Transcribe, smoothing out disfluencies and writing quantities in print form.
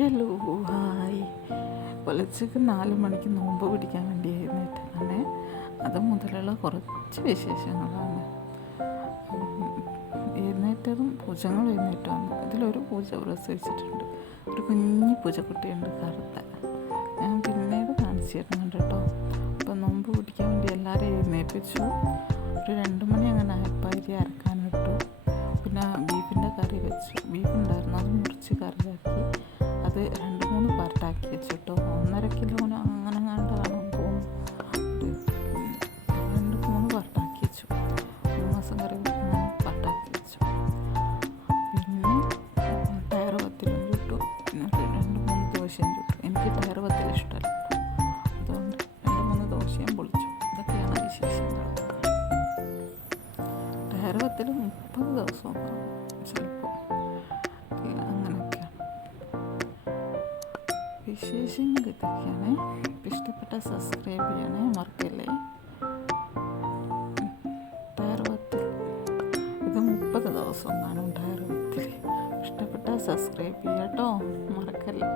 Hello hi. പുലർച്ചയ്ക്ക് 4 മണിക്ക് നോമ്പ് പിടിക്കാൻ വേണ്ടി എഴുന്നേറ്റതാണ്. അത് മുതലുള്ള കുറച്ച് വിശേഷങ്ങളാണ്. എഴുന്നേറ്റതും പൂച്ചകൾ എഴുന്നേറ്റ് വന്നു. ഇതിലൊരു പൂച്ച പ്രസവിച്ചിട്ടുണ്ട്. ഒരു കുഞ്ഞി പൂച്ചക്കുട്ടിയുണ്ട്, കറുത്ത. ഞാൻ പിന്നീട് കാണിച്ചു തരുന്നുണ്ട് കേട്ടോ. അപ്പോൾ നോമ്പ് പിടിക്കാൻ വേണ്ടി എല്ലാവരും എഴുന്നേൽപ്പിച്ചു. ഒരു 2 മണി അങ്ങനെ ആയപ്പോൾ അരി അരക്കാനിട്ടു. പിന്നെ ബീഫിൻ്റെ കറി വെച്ചു. ബീഫ് ഉണ്ടായിരുന്നു, അത് മുറിച്ച് കറിയാക്കി. അത് 2-3 പാർട്ടാക്കി വെച്ചിട്ടോ. 1.5 കിലോന് അങ്ങനെ കണ്ടാണ് തോന്നുന്നു. 2-3 പാർട്ടാക്കി വെച്ചു. 3 മാസം കറി അങ്ങനെ പാർട്ടാക്കി വെച്ചു. പിന്നെ ടയർ പത്തിലും ചുട്ടു. പിന്നെ 2-3 ദോശയും ചുട്ടു. എനിക്ക് ടയർ പത്തിൽ ഇഷ്ടമല്ല, അതുകൊണ്ട് 2-3 ദോശയും പൊളിച്ചു. ഇതൊക്കെയാണ് വിശേഷങ്ങൾ. ടയർ പത്തിൽ 30 ദിവസവും ചിലപ്പോൾ. അങ്ങനെയൊക്കെയാണ് വിശേഷങ്ങൾ. ഇതൊക്കെയാണ്. ഇഷ്ടപ്പെട്ട സബ്സ്ക്രൈബ് ചെയ്യണേ, മറക്കല്ലേ. ടയർ പത്തിൽ ഇത് 30 ദിവസം കാണും ടയർ പത്തിൽ. ഇഷ്ടപ്പെട്ട സബ്സ്ക്രൈബ് ചെയ്യാട്ടോ, മറക്കല്ലേ.